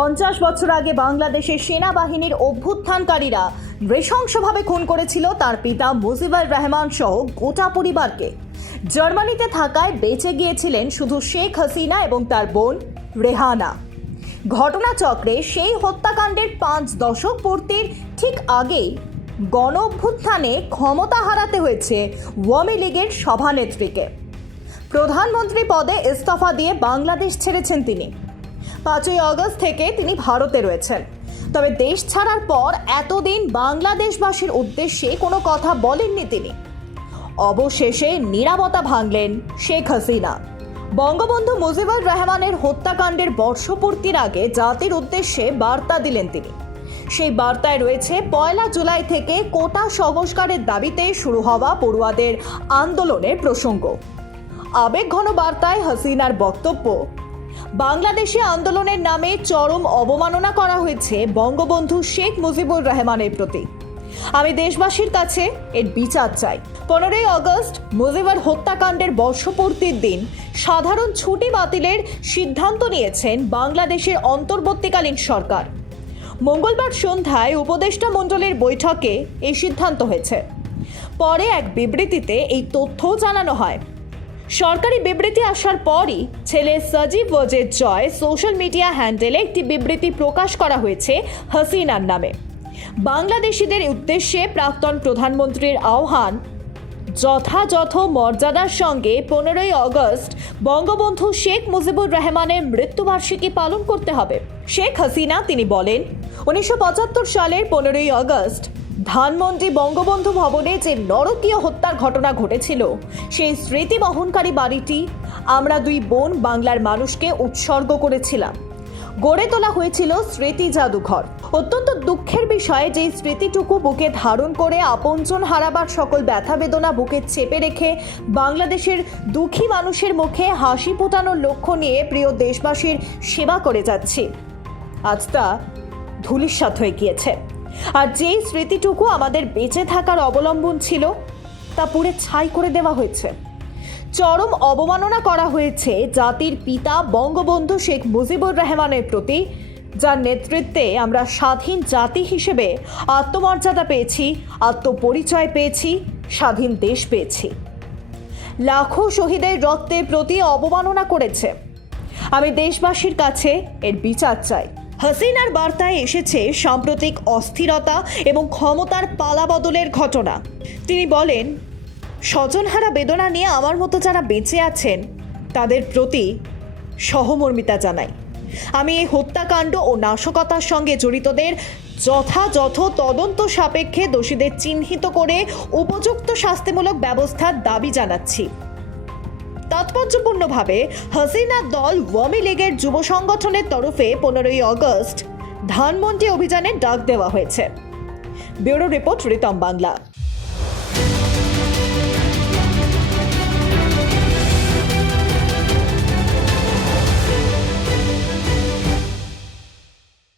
পঞ্চাশ বছর আগে বাংলাদেশের সেনাবাহিনীর অভ্যুত্থানকারীরা নৃশংসভাবে খুন করেছিল তার পিতা মুজিবুর রহমান সহ গোটা পরিবারকে। জার্মানিতে থাকায় বেঁচে গিয়েছিলেন শুধু শেখ হাসিনা এবং তার বোন রেহানা। ঘটনাচক্রে সেই হত্যাকাণ্ডের পাঁচ দশক পূর্তির ঠিক আগেই গণ অভ্যুত্থানে ক্ষমতা হারাতে হয়েছে ওয়ামী লীগের সভানেত্রীকে। প্রধানমন্ত্রী পদে ইস্তফা দিয়ে বাংলাদেশ ছেড়েছেন তিনি। পাঁচই আগস্ট থেকে তিনি ভারতে রয়েছেন। তবে দেশ ছাড়ার পর এতদিন বাংলাদেশবাসীর উদ্দেশ্যে কোনো কথা বলেননি তিনি। অবশেষে নিরাপত্তা ভাঙলেন শেখ হাসিনা। বঙ্গবন্ধু মুজিবুর রহমানের হত্যাকাণ্ডের বর্ষপূর্তির আগে জাতির উদ্দেশ্যে বার্তা দিলেন তিনি। সেই বার্তায় রয়েছে, পয়লা জুলাই থেকে কোটা সংস্কারের দাবিতে শুরু হওয়া পড়ুয়াদের আন্দোলনের প্রসঙ্গ। আবেগঘন বার্তায় হাসিনার বক্তব্য বাংলাদেশে আন্দোলনের নামে চরম অবমাননা করা হয়েছে বঙ্গবন্ধু শেখ মুজিবুর রহমানের প্রতি। আমি দেশবাসীর কাছে এর বিচার চাই। পনেরোই আগস্ট মুজিবুর হত্যাকাণ্ডের বর্ষপূর্তির দিন সাধারণ ছুটি বাতিলের সিদ্ধান্ত নিয়েছেন বাংলাদেশের অন্তর্বর্তীকালীন সরকার। মঙ্গলবার সন্ধ্যায় উপদেষ্টা মণ্ডলের বৈঠকে এই সিদ্ধান্ত হয়েছে। পরে এক বিবৃতিতে এই তথ্যও জানানো হয় সরকারি বিবৃতি আসার পরই ছেলে সজীব ওজের জয় সোশ্যাল মিডিয়া হ্যান্ডেলে একটি বিবৃতি প্রকাশ করা হয়েছে হাসিনার নামে। বাংলাদেশিদের উদ্দেশ্যে প্রাক্তন প্রধানমন্ত্রীর আহ্বান, যথাযথ মর্যাদার সঙ্গে পনেরোই আগস্ট বঙ্গবন্ধু শেখ মুজিবুর রহমানের মৃত্যুবার্ষিকী পালন করতে হবে। শেখ হাসিনা, তিনি বলেন, উনিশশো পঁচাত্তর সালের পনেরোই আগস্ট ধানমন্ডি বঙ্গবন্ধু ভবনে যে নরকীয় হত্যার ঘটনা ঘটেছিল, সেই স্মৃতি বহনকারী বাড়িটি আমরা দুই বোন বাংলার মানুষকে উৎসর্গ করেছিলাম। গড়ে তোলা হয়েছিল স্মৃতি জাদুঘর। অত্যন্ত দুঃখের বিষয় যে স্মৃতিটুকু বুকে ধারণ করে আপনজন হারাবার সকল ব্যথা বেদনা বুকে চেপে রেখে বাংলাদেশের দুঃখী মানুষের মুখে হাসি ফোটানোর লক্ষ্য নিয়ে প্রিয় দেশবাসীর সেবা করে যাচ্ছি। আজ তা ধূলিসাৎ হয়ে গিয়েছে। আর যেই স্মৃতিটুকু আমাদের বেঁচে থাকার অবলম্বন ছিল, তা পুড়ে ছাই করে দেওয়া হয়েছে। চরম অবমাননা করা হয়েছে জাতির পিতা বঙ্গবন্ধু শেখ মুজিবুর রহমানের প্রতি, যার নেতৃত্বে আমরা স্বাধীন জাতি হিসেবে আত্মমর্যাদা পেয়েছি, আত্মপরিচয় পেয়েছি, স্বাধীন দেশ পেয়েছি। লাখো শহীদের রক্তের প্রতি অবমাননা করেছে। আমি দেশবাসীর কাছে এর বিচার চাই। হাসিনার বার্তায় এসেছে সাম্প্রতিক অস্থিরতা এবং ক্ষমতার পালাবদলের ঘটনা। তিনি বলেন, স্বজনহারা বেদনা নিয়ে আমার মতো যারা বেঁচে আছেন, তাদের প্রতি সহমর্মিতা জানাই। আমি এই হত্যাকাণ্ড ও নাশকতার সঙ্গে জড়িতদের যথাযথ তদন্ত সাপেক্ষে দোষীদের চিহ্নিত করে উপযুক্ত শাস্তিমূলক ব্যবস্থার দাবি জানাচ্ছি। তাৎপর্যপূর্ণভাবে হাসিনা দল ওয়ামী লীগের যুব সংগঠনের তরফে পনেরোই অগস্ট ধানমন্ডি অভিযানে ডাক দেওয়া হয়েছে। Bureau report Ritam Bangla.